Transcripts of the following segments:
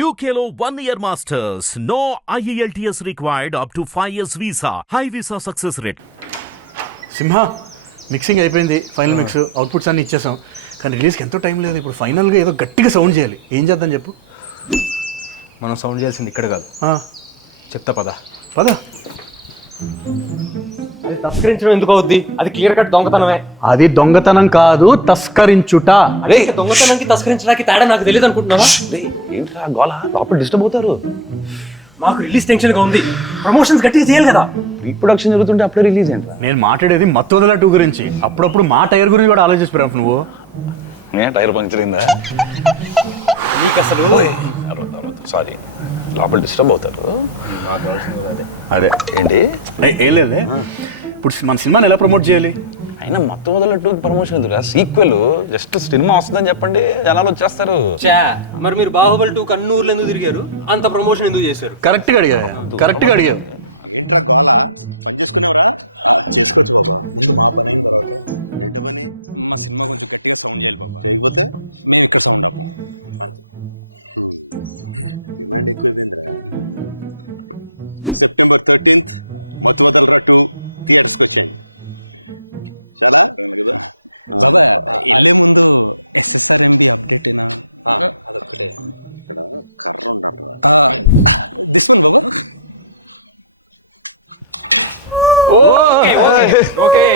UKLO 1 year masters. No IELTS required up to 5 years visa. High visa success rate. Simha mixing అయిపోయింది, final mix outputs అన్ని ఇచ్చేసాం. కానీ రిలీజ్కి ఎంతో time లేదు. ఇప్పుడు ఫైనల్గా ఏదో గట్టిగా సౌండ్ చేయాలి. ఏం చేద్దాం చెప్పు? మనం సౌండ్ చేయాల్సింది ఇక్కడ కాదు, చెప్తా పద. పద. అది తస్కరించడం ఎందుకు అవుద్ది? అది క్లియర్ కట్ దొంగతనమే. అది దొంగతనం కాదు, తస్కరించుట. అదే దొంగతనానికి తస్కరించడానికి తేడా నాకు తెలియదు అనుకుంటున్నావా? ఏంట్రా గోళ, లోపల డిస్టర్బ్ అవుతారు. మాకు రిలీజ్ టెన్షన్ గా ఉంది. ప్రమోషన్స్ గట్టిగా చేయాలి కదా. రీప్రొడక్షన్ జరుగుతుంటే అప్పుడే రిలీజ్ ఏంట్రా? నేను మాట్లాడేది మత్తోదల 2 గురించి. అప్పుడప్పుడు మా టైర్ గురించి కూడా ఆలోచిస్తున్నావు నువ్వు. టైర్ పంక్చర్ అయిందా? నీకు అసలు సారీ, లోపల డిస్టర్బ్ అవుతారు. అదే ఏంటి ఏం లేదే. ఇప్పుడు మన సినిమాని ఎలా ప్రమోట్ చేయాలి? అయినా మొత్తం వదలట్టు ప్రమోషన్ ఎదురా, సీక్వెల్ జస్ట్ సినిమా వస్తుందని చెప్పండి, జనాలు వచ్చేస్తారు. మరి మీరు బాహుబలి 2 కన్నూరులో ఎందుకు తిరిగారు? అంత ప్రమోషన్ ఎందుకు చేశారు? కరెక్ట్గా అడిగావు. ఓకే.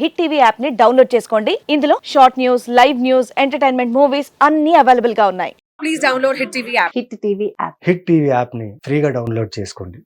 హిట్ టీవీ యాప్ ని డౌన్లోడ్ చేసుకోండి. ఇందులో short news, live news, entertainment movies అన్ని అవైలబుల్ గా ఉన్నాయి. Please download Hit TV app. Hit TV app. Hit TV యాప్ని ఫ్రీగా డౌన్లోడ్ చేసుకోండి.